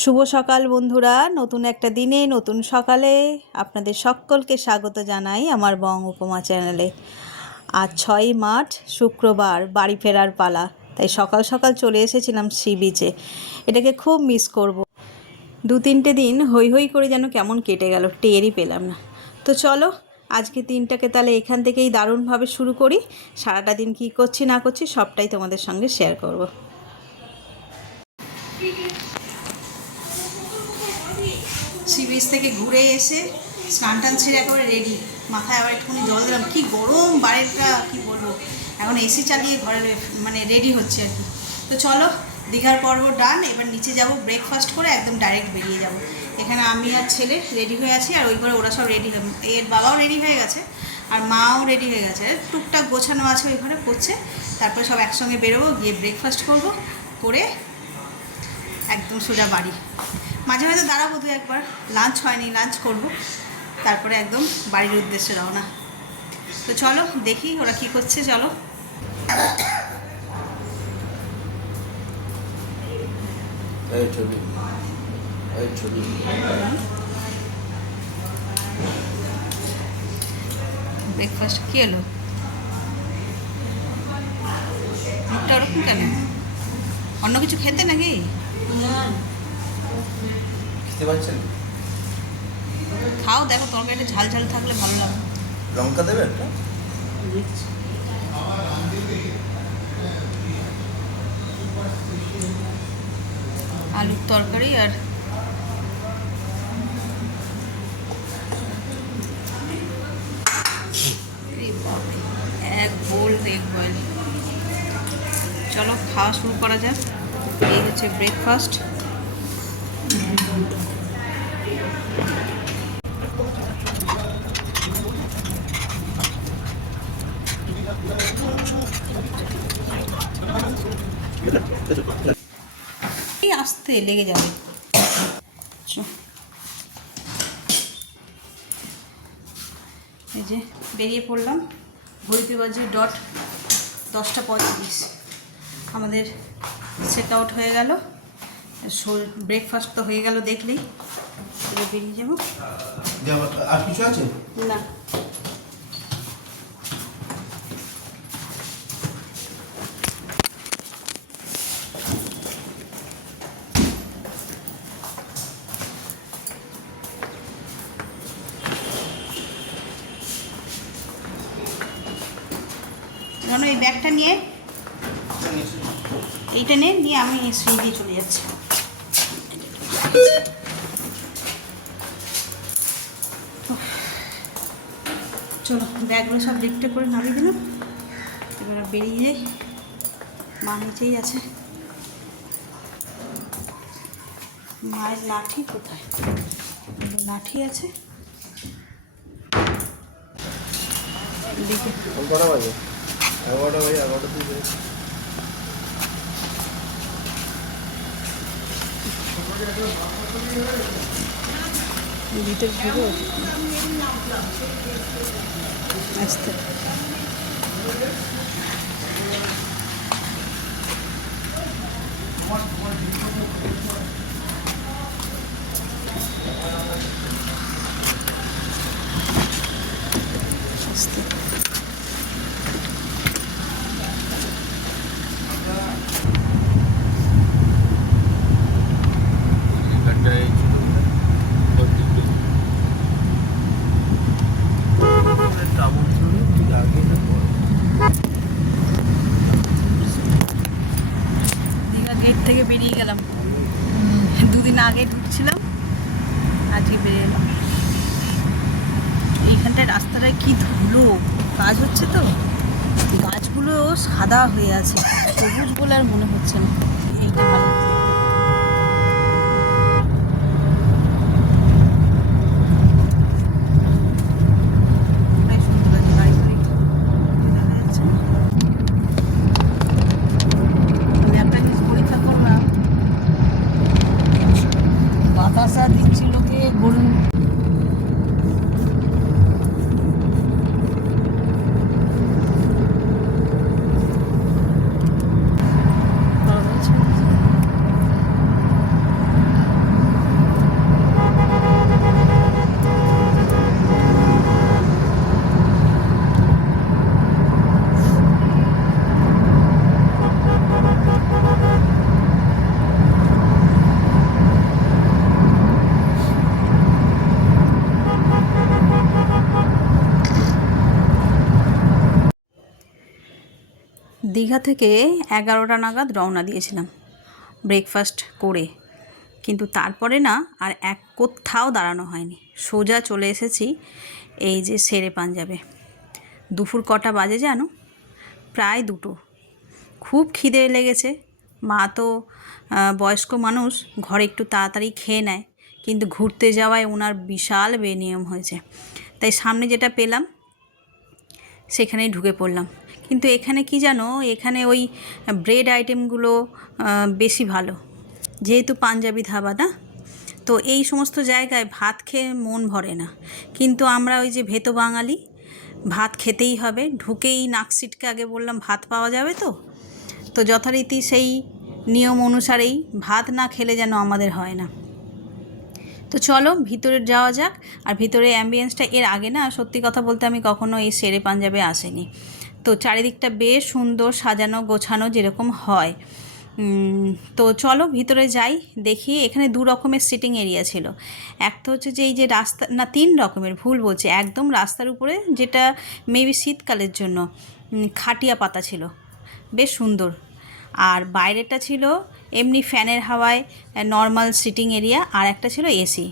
শুভ সকাল বন্ধুরা, নতুন একটা দিনে নতুন সকালে আপনাদের সকলকে স্বাগত জানাই আমার বং উপমা চ্যানেলে। আজ 6ই মার্চ শুক্রবার, বাড়ি ফেরার পালা। তাই সকাল সকাল চলে এসেছিলাম সি বিচে। এটাকে খুব মিস করব। 2-3টে দিন হই হই করে যেন কেমন কেটে গেল, টেরই পেলাম না। তো চলো আজকে দিনটাকে তাহলে এখান থেকেই দারুণভাবে শুরু করি। সারাটা দিন কী করছি না করছি সবটাই তোমাদের সঙ্গে শেয়ার করব। সি বিচ থেকে ঘুরে এসে স্নান টান ছেড়ে একেবারে রেডি। মাথায় আবার একটুখানি জল দিলাম, কি গরম বাইরেটা কি বলবো। এখন এসি চালিয়ে ঘরে রেডি হচ্ছে আর কি। তো চলো, দীঘার পর্ব ডান। এবার নিচে যাব, ব্রেকফাস্ট করে একদম ডাইরেক্ট বেরিয়ে যাব। এখানে আমি আর ছেলে রেডি হয়ে আছি, আর ওই ঘরে ওরা সব রেডি হয়ে, এর বাবাও রেডি হয়ে গেছে আর মাও রেডি হয়ে গেছে। টুকটাক গোছানো আছে ওই ঘরে করছে। তারপরে সব একসঙ্গে বেরোবো, গিয়ে ব্রেকফাস্ট করব, করে একদম সোজা বাড়ি। মাঝে মাঝে দাঁড়াবো দু একবার, লাঞ্চ হয়নি, লাঞ্চ করব, তারপরে একদম বাড়ির উদ্দেশ্যে রওনা। তো চলো দেখি ওরা কি করছে। চলো ব্রেকফাস্ট কি এলো, মুখটা ওরকম কেন? অন্য কিছু খেতে নাকি? খাও, দেখো তরকারিটা ঝাল ঝাল থাকলে ভালো লাগে। লঙ্কা দেবে একটা? আলুর তরকারি আর এক বোল এগ বয়েল। চলো খাওয়া শুরু করা যাক। এই হচ্ছে ব্রেকফাস্ট। এই আস্তে লেগে যাবে। এই যে বেরিয়ে পড়লাম, ঘড়িতে বাজে ডট 10:35। আমাদের চেক আউট হয়ে গেল, ব্রেকফাস্ট তো হয়ে গেল দেখলেই। এবার বেরিয়ে যাবো। আর কিছু আছে না, জানো এই ব্যাগটা নিয়ে, এইটা নিয়ে আমি সেই দিয়ে চলে যাচ্ছি। চলো ব্যাগগুলো সব লিফটে করে নামিয়ে দিলাম। এবার বেরিয়ে যাই। মা নিচেই আছে। মায়ের লাঠি কোথায়? লাঠি আছে দেখি। কটা বাজে? 11টা বাজে। 11টা দিয়ে ভিতরে ঢুকো আসতে। আসতে গেট থেকে বেরিয়ে গেলাম। 2 দিন আগে ঢুকছিলাম, আজকে বেরিয়ে এলাম। এইখানটায় রাস্তাটায় কি ধুলো, কাজ হচ্ছে তো, গাছগুলো সাদা হয়ে আছে, সবুজ বলে আর মনে হচ্ছে না। এইটা ভালো হচ্ছে। বাতাসা দিচ্ছিল কে গরু। দীঘা থেকে 11টা নাগাদ রওনা দিয়েছিলাম ব্রেকফাস্ট করে, কিন্তু তারপরে না আর কোথাও দাঁড়ানো হয়নি, সোজা চলে এসেছি এই যে শেরে পাঞ্জাবে। দুপুর কটা বাজে জানো? প্রায় 2টো। খুব খিদে লেগেছে। মা তো বয়স্ক মানুষ, ঘরে একটু তাড়াতাড়ি খেয়ে নেয়, কিন্তু ঘুরতে যাওয়ায় ওনার বিশাল বেনিয়ম হয়েছে, তাই সামনে যেটা পেলাম সেখানেই ঢুকে পড়লাম। কিন্তু এখানে কি জানো, এখানে ওই ব্রেড আইটেমগুলো বেশি ভালো, যেহেতু পাঞ্জাবি ধাবা না, তো এই সমস্ত জায়গায় ভাত খেয়ে মন ভরে না। কিন্তু আমরা ওই যে ভেতো বাঙালি, ভাত খেতেই হবে। ঢুকেই নাকসিটকে আগে বললাম ভাত পাওয়া যাবে তো যথারীতি সেই নিয়ম অনুসারেই ভাত না খেলে যেন আমাদের হয় না। তো চলো ভিতরে যাওয়া যাক। আর ভিতরে অ্যাম্বিয়েন্সটা, এর আগে না সত্যি কথা বলতে আমি কখনো এই শেরে পাঞ্জাবে আসিনি, তো চারিদিকটা বেশ সুন্দর সাজানো গোছানো যেরকম হয়। তো চলো ভিতরে যাই, দেখি। এখানে 2 রকমের সিটিং এরিয়া ছিল। একটা হচ্ছে যে এই যে রাস্তা, না 3 রকমের, ভুল বলছি, একদম রাস্তার উপরে, যেটা মেবি শীতকালের জন্য খাটিয়া পাতা ছিল, বেশ সুন্দর। আর বাইরেটা ছিল এমনি ফ্যানের হাওয়ায় নর্মাল সিটিং এরিয়া, আর একটা ছিল এসি।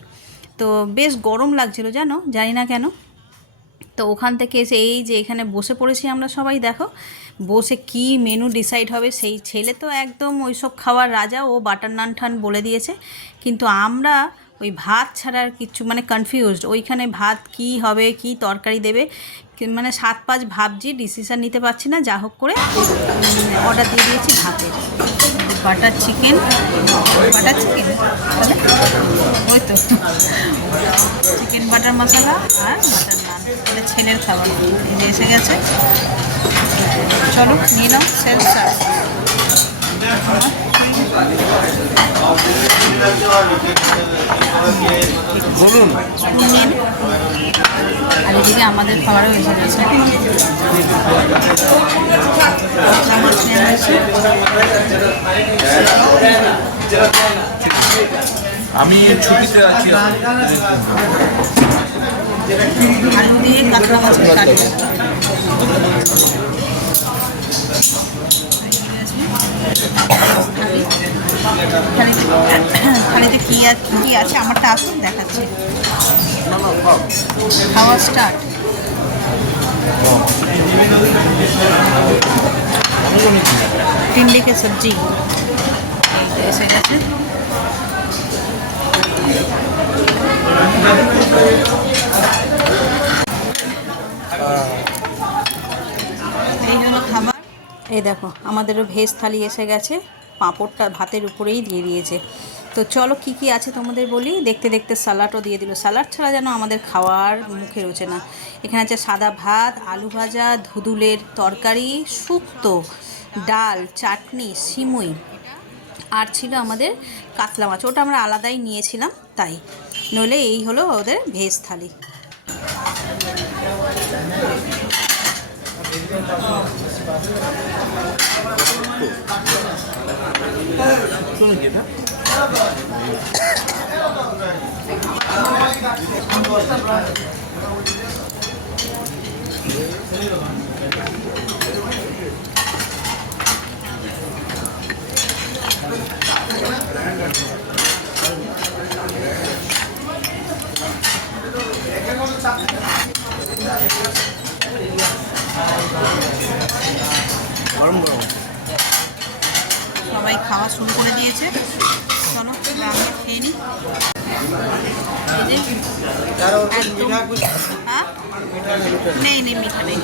তো বেশ গরম লাগছিল জানো, জানি না কেন। তো ওখান থেকে এসে এই যে এখানে বসে পড়েছি আমরা সবাই, দেখো বসে কি মেনু ডিসাইড হবে। সেই ছেলে তো একদম ওইসব খাওয়ার রাজা, ও বাটার নান ঠান বলে দিয়েছে, কিন্তু আমরা ওই ভাত ছাড়া আর কিচ্ছু, মানে কনফিউজড, ওইখানে ভাত কি হবে, কি তরকারি দেবে, মানে 7-5 ভাবছি, ডিসিশান নিতে পারছি না। যা হোক করে অর্ডার দিয়ে দিয়েছি ভাতের, বাটার চিকেন, ওই তো চিকেন বাটার মশলা আর বাটার নান। এটা ছেলের খাবার, এই এসে গেছে। চলো নিয়ে নাও, সেলফ সার্ভ। বলুন। আর এদিকে আমাদের খাবারও এসে গেছে। আমি ছুটিতে আছি। আলু দিয়ে কাতলা মাছের কারি। থালিতে কী আছে আমারটা আসুন দেখাচ্ছি। খাওয়া স্টার্ট। भिंडी की सब्जी এসে গেছে। এই হলো খাবার। এই দেখো আমাদেরও ভেজ থালি এসে গেছে, পাঁপড়টা ভাতের উপরেই দিয়ে দিয়েছে। তো চলো কি কি আছে তোমাদের বলি। দেখতে দেখতে স্যালাডও দিয়ে দিল। স্যালাড ছাড়া যেন আমাদের খাওয়ার মুখে রোচে না। এখানে আছে সাদা ভাত, আলু ভাজা, ধুদুলের তরকারি, শুক্তো, ডাল, চাটনি, সিমুই, আর ছিল আমাদের কাতলা মাছ। ওটা আমরা আলাদাই নিয়েছিলাম তাই, নইলে এই হলো ওদের ভেজ থালি। গরম গরম সবাই খাওয়া শুরু করে দিয়েছে। চলো আমরা খেয়ে নিই। हाँ नहीं नहीं मीठा नहीं,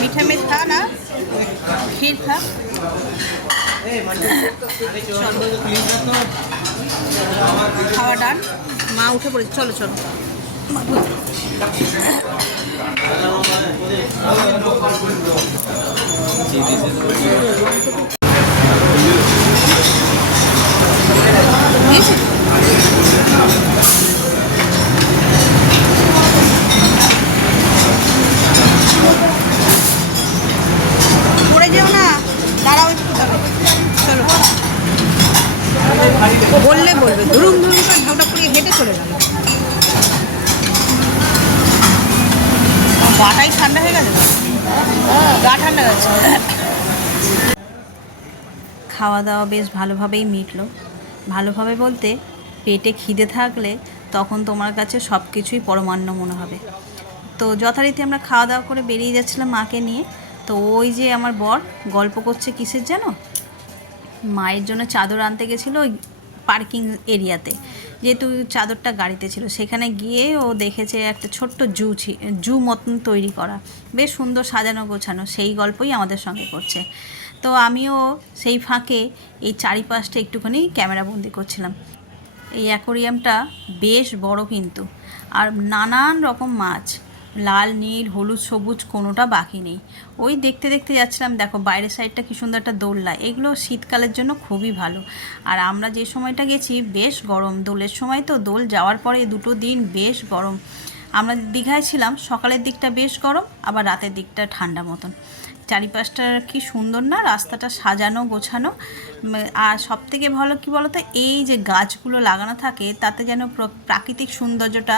मीठा में था ना खीर था। खावा डाल माँ उठे पड़े। चलो चलो পড়ে যেও না, দাঁড়াও একটু দাঁড়াও। চলো বললে বলবে, ধরুন ধরুন করে ঢাকটা পুড়িয়ে হেঁটে চলে গেল। গাটাই ঠান্ডা হয়ে গেছে, গা ঠান্ডা গেছে। খাওয়া দাওয়া বেশ ভালোভাবেই মিটলো। ভালোভাবে বলতে পেটে খিদে থাকলে তখন তোমার কাছে সব কিছুই পরমান্ন মনে হবে। তো যথারীতি আমরা খাওয়া দাওয়া করে বেরিয়ে যাচ্ছিলাম মাকে নিয়ে। তো ওই যে আমার বর গল্প করছে কিসের যেন, মায়ের জন্য চাদর আনতে গেছিলো ওই পার্কিং এরিয়াতে, যেহেতু চাদরটা গাড়িতে ছিল। সেখানে গিয়ে ও দেখেছে একটা ছোট্ট জু মতন তৈরি করা, বেশ সুন্দর সাজানো গোছানো, সেই গল্পই আমাদের সঙ্গে করছে। তো আমিও সেই ফাঁকে এই চারিপাশটা একটুখানি ক্যামেরাবন্দি করছিলাম। এই অ্যাকোরিয়ামটা বেশ বড় কিন্তু, আর নানান রকম মাছ, লাল নীল হলুদ সবুজ কোনোটা বাকি নেই। ওই দেখতে দেখতে যাচ্ছিলাম। দেখো বাইরের সাইডটা কী সুন্দর একটা দোলনা, এগুলো শীতকালের জন্য খুবই ভালো। আর আমরা যে সময়টা গেছি বেশ গরম, দোলের সময় তো, দোল যাওয়ার পরে 2 দিন বেশ গরম। আমরা দীঘায় ছিলাম, সকালের দিকটা বেশ গরম, আবার রাতের দিকটা ঠান্ডা মতন। চারিপাশটা কি সুন্দর না, রাস্তাটা সাজানো গোছানো। আর সবথেকে ভালো কী বলো তো, এই যে গাছগুলো লাগানো থাকে তাতে যেন প্রাকৃতিক সৌন্দর্যটা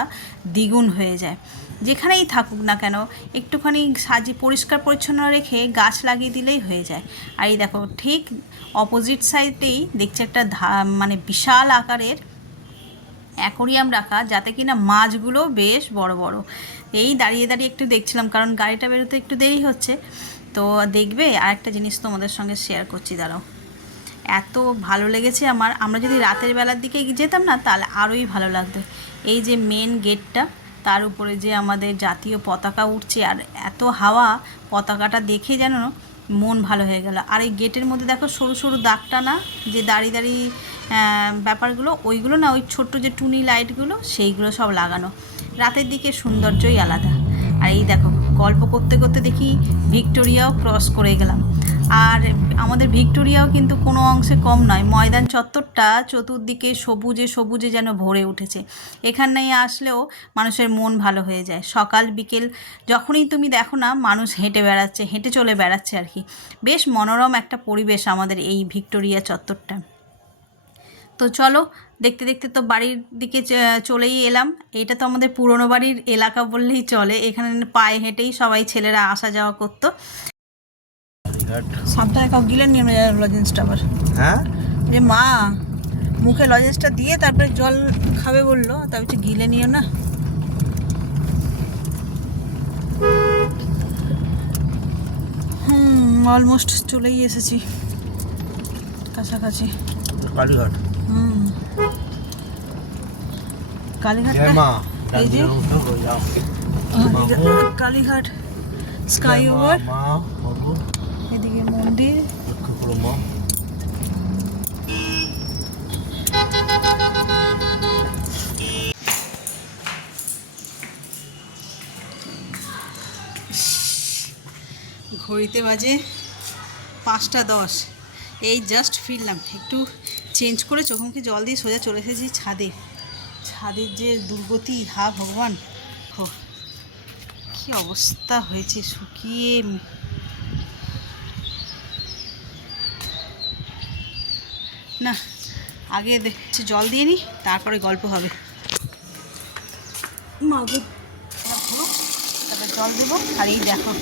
দ্বিগুণ হয়ে যায়। যেখানেই থাকুক না কেন একটুখানি সাজিয়ে পরিষ্কার পরিচ্ছন্ন রেখে গাছ লাগিয়ে দিলেই হয়ে যায়। আর এই দেখো ঠিক অপোজিট সাইডেই দেখছি একটা মানে বিশাল আকারের অ্যাকোরিয়াম রাখা, যাতে কিনা মাছগুলো বেশ বড় বড়। এই দাঁড়িয়ে দাঁড়িয়ে একটু দেখছিলাম, কারণ গাড়িটা বেরোতে একটু দেরি হচ্ছে। তো দেখবে আর একটা জিনিস তোমাদের সঙ্গে শেয়ার করছি, দাঁড়াও। এত ভালো লেগেছে আমার, আমরা যদি রাতের বেলার দিকে যেতাম না তাহলে আরোই ভালো লাগতো। এই যে মেন গেটটা, তার উপরে যে আমাদের জাতীয় পতাকা উঠছে, আর এত হাওয়া, পতাকাটা দেখে যেন মন ভালো হয়ে গেল। আর এই গেটের মধ্যে দেখো সরু সরু দাগটা না, যে দাঁড়িয়ে দাঁড়িয়ে ব্যাপারগুলো, ওইগুলো না, ওই ছোট্ট যে টুনি লাইটগুলো সেইগুলো সব লাগানো। রাতের দিকে সৌন্দর্যই আলাদা। আর এই দেখো গল্প করতে করতে দেখি ভিক্টোরিয়াও ক্রস করে গেলাম। আর আমাদের ভিক্টোরিয়াও কিন্তু কোনো অংশে কম নয়। ময়দান চত্বরটা চতুর্দিকে সবুজে সবুজে যেন ভরে উঠেছে। এখানে আসলেও মানুষের মন ভালো হয়ে যায়। সকাল বিকেল যখনই তুমি দেখো না, মানুষ হেঁটে চলে বেড়াচ্ছে আর কি। বেশ মনোরম একটা পরিবেশ আমাদের এই ভিক্টোরিয়া চত্বরটা। তো চলো, দেখতে দেখতে তো বাড়ির দিকে চলেই এলাম। এটা তো আমাদের পুরনো বাড়ির এলাকা বললেই চলে। এখানে পায়ে হেঁটেই সবাই ছেলেরা আসা যাওয়া করতো। সাবধানে কাউ গিলে নিয়ে যায় লজেন্সটা আবার। হ্যাঁ, যে মা মুখে লজেন্সটা দিয়ে তারপরে জল খাবে বললো, তার হচ্ছে গিলে নিও না। অলমোস্ট চলেই এসেছি কাছাকাছি। কালীঘাট। কালীঘাটটা এই যে কালীঘাট স্কাই ওভার, এদিকে মন্দির। ঘড়িতে বাজে 5:10। এই জাস্ট ফিরলাম, একটু চেঞ্জ করে চোখ মুখে জল দিয়ে সোজা চলে এসেছি ছাদে। ছাদের যে দুর্গতি, হা ভগবান, কী অবস্থা হয়েছে, শুকিয়ে। না, আগে দেখছি জল দিয়ে নিই, তারপরে গল্প হবে। মাগো তারপরে জল দেবো। আর এই দেখো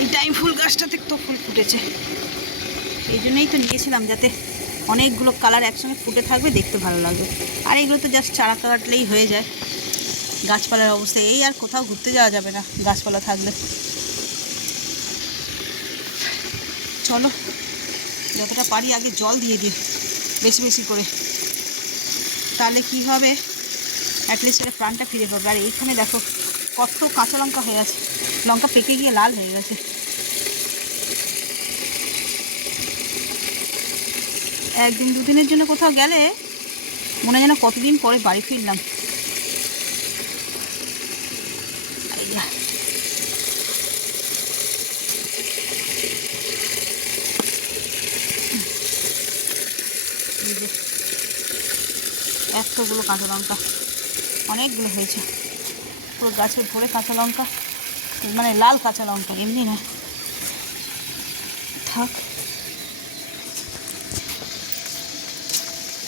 এই টাইম ফুল গাছটাতে তো ফুল ফুটেছে, এই জন্যই তো নিয়েছিলাম, যাতে অনেকগুলো কালার একসঙ্গে ফুটে থাকবে, দেখতে ভালো লাগবে। আর এগুলো তো জাস্ট চারা কাটলেই হয়ে যায়। গাছপালার অবস্থা এই, আর কোথাও ঘুরতে যাওয়া যাবে না গাছপালা থাকলে। চলো যতটা পারি আগে জল দিয়ে দিই বেশি বেশি করে, তাহলে কি হবে, অ্যাটলিস্ট এর প্রাণটা ফিরে পাবে। আর এইখানে দেখো কত কাঁচা লঙ্কা হয়ে আছে, লঙ্কা পেকে গিয়ে লাল হয়ে গেছে। একদিন দুদিনের জন্য কোথাও গেলে মনে হয় যেন কতদিন পরে বাড়ি ফিরলাম। এতগুলো কাঁচা লঙ্কা, অনেকগুলো হয়েছে, পুরো গাছে ভরে কাঁচা লঙ্কা, মানে লাল কাঁচা লঙ্কা, এমনি না। থাক,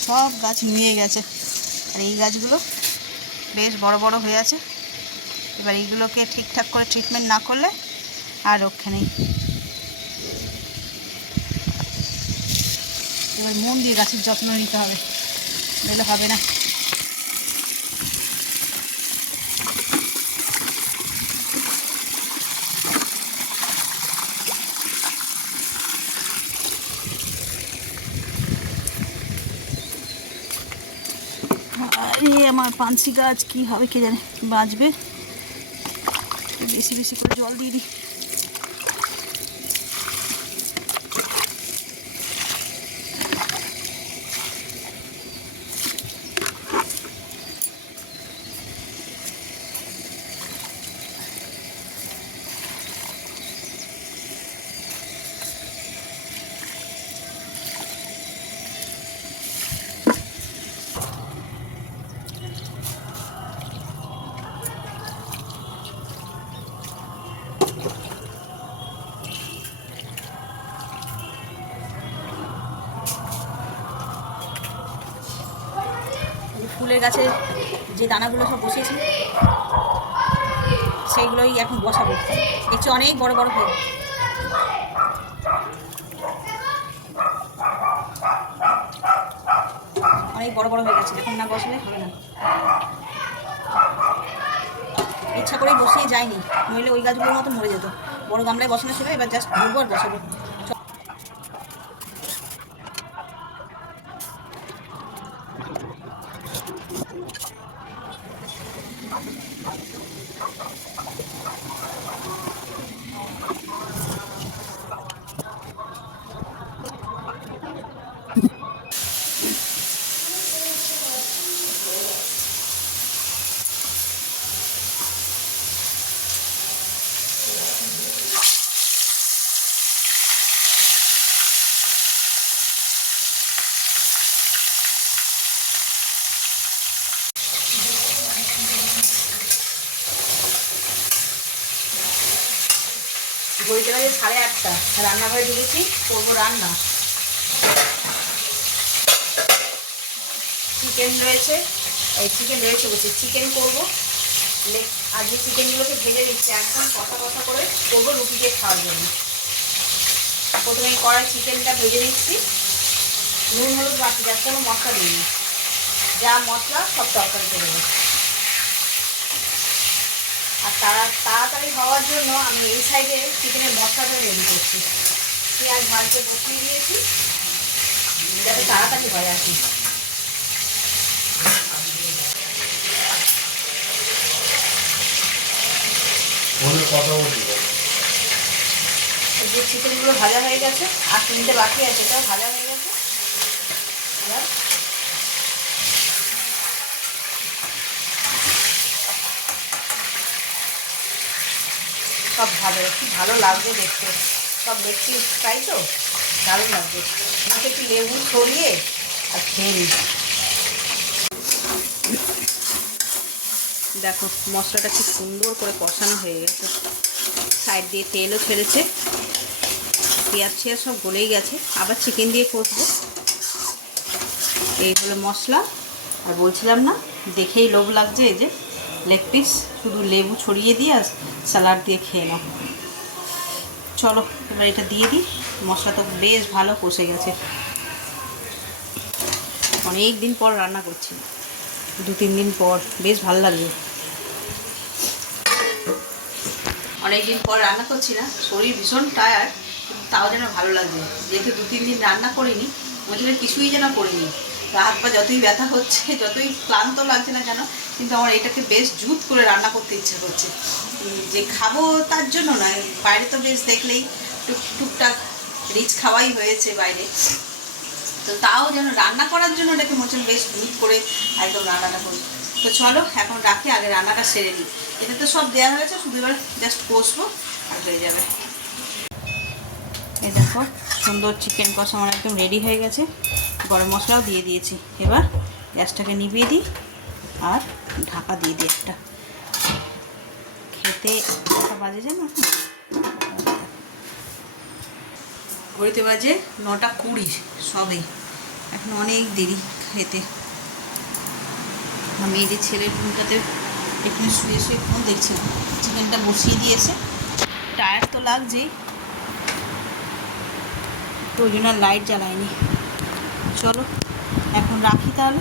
সব গাছ নুয়ে গেছে। আর এই গাছগুলো বেশ বড় বড় হয়ে আছে। এবার এইগুলোকে ঠিকঠাক করে ট্রিটমেন্ট না করলে আর রক্ষে নেই। এবার মন দিয়ে গাছের যত্ন নিতে হবে, নইলে হবে না। আরে আমার পানসি গাছ কী হবে কে জানে, বাঁচবে। বেশি বেশি করে জল দিয়ে দিই। ফুলের গাছে যে দানাগুলো সব বসিয়েছি সেইগুলোই এখন বসাবো। দেখছি অনেক বড় বড় হয়ে, অনেক বড় বড় হয়ে গেছে। এখন না বসালে হবে না, ইচ্ছা করেই বসিয়ে যায়নি, নইলে ওই গাছগুলোর মতো মরে যেত। বড় গামলায় বসানো ছিল, এবার জাস্ট ঘুরবো আর বসাবো। ঘড়িতে বাজে 8:30, রান্নাঘরে ঢুকেছি, করবো রান্না। চিকেন রয়েছে, বলছি চিকেন করবো। আজকে চিকেনগুলোকে ভেজে দিচ্ছি, একদম কষা কষা করে করবো রুটি দিয়ে খাওয়ার জন্য। প্রথমে কড়াই চিকেনটা ভেজে নিচ্ছি, নুন হলুদ বাকি, যার কোনো মশলা দিইনি, যা মশলা সব তরকারিতে দেবো। আর তাড়াতাড়ি হওয়ার জন্য আমি এই সাইডে চিকেনের মশলাটা রেডি করছি। পেঁয়াজ ভাজতে বসিয়ে দিয়েছি যাতে তাড়াতাড়ি হয় আর কি। যে চিকেনগুলো ভাজা হয়ে গেছে, আর 3টে বাকি আছে, এটাও ভাজা হয়ে গেছে। এবার সব ভালো, কি ভালো লাগবে দেখতে, সব দেখছি তাই তো দারুণ লাগবে। আমাকে একটু লেবু ছড়িয়ে আর খেয়ে নিই। দেখো মশলাটা খুব সুন্দর করে কষানো হয়ে গেছে, সাইড দিয়ে তেলও ছেড়েছে, পেঁয়াজ সব গলেই গেছে। আবার চিকেন দিয়ে কষবো। এই হলো মশলা। আর বলছিলাম না, দেখেই লোভ লাগছে, এই যে লেগ পিস, শুধু লেবু ছড়িয়ে দিয়ে আর স্যালাড দিয়ে খেয়ে নাও। চলো এবার এটা দিয়ে দিই। মশলা তো বেশ ভালো কষে গেছে। অনেক দিন পর রান্না করছি, 2-3 দিন পর, বেশ ভালো লাগবে। অনেক দিন পর রান্না করছি না, শরীর ভীষণ টায়ার্ড, তাও যেন ভালো লাগছে। যেহেতু 2-3 দিন রান্না করিনি, ওই জন্য কিছুই যেন করিনি। হাত পা যতই ব্যথা হচ্ছে, যতই ক্লান্ত লাগছে না কেন, কিন্তু আমার এটাকে বেশ জুত করে রান্না করতে ইচ্ছে করছে। যে খাবো তার জন্য নয়, বাইরে তো বেশ দেখলেই টুকটাক রিচ খাওয়াই হয়েছে বাইরে, তো তাও যেন রান্না করার জন্য এটাকে মনে হচ্ছে বেশ জুত করে একদম রান্নাটা করি। তো চলো এখন রাখি, আগে রান্নাটা সেরে নিই। এটা তো সব দেওয়া হয়েছে, শুধু এবার জাস্ট কষবো আর হয়ে যাবে। এই দেখো সুন্দর চিকেন কষা আমার একদম রেডি হয়ে গেছে। গরম মশলাও দিয়ে দিয়েছি। এবার গ্যাসটাকে নিভিয়ে দিই আর ঢাকা দিয়ে দিই একটা। খেতে কটা বাজে জানো এখন? ঘড়িতে বাজে 9:20 সবে, এখন অনেক দেরি খেতে। আমি এই যে ছেলের রুমটাতে এখানে শুয়ে শুয়ে ফোন দেখছিলাম, চিকেনটা বসিয়ে দিয়েছে। টায়ার তো লাগছেই, তো ওই জন্য লাইট জ্বালায়নি। চলো এখন রাখি তাহলে।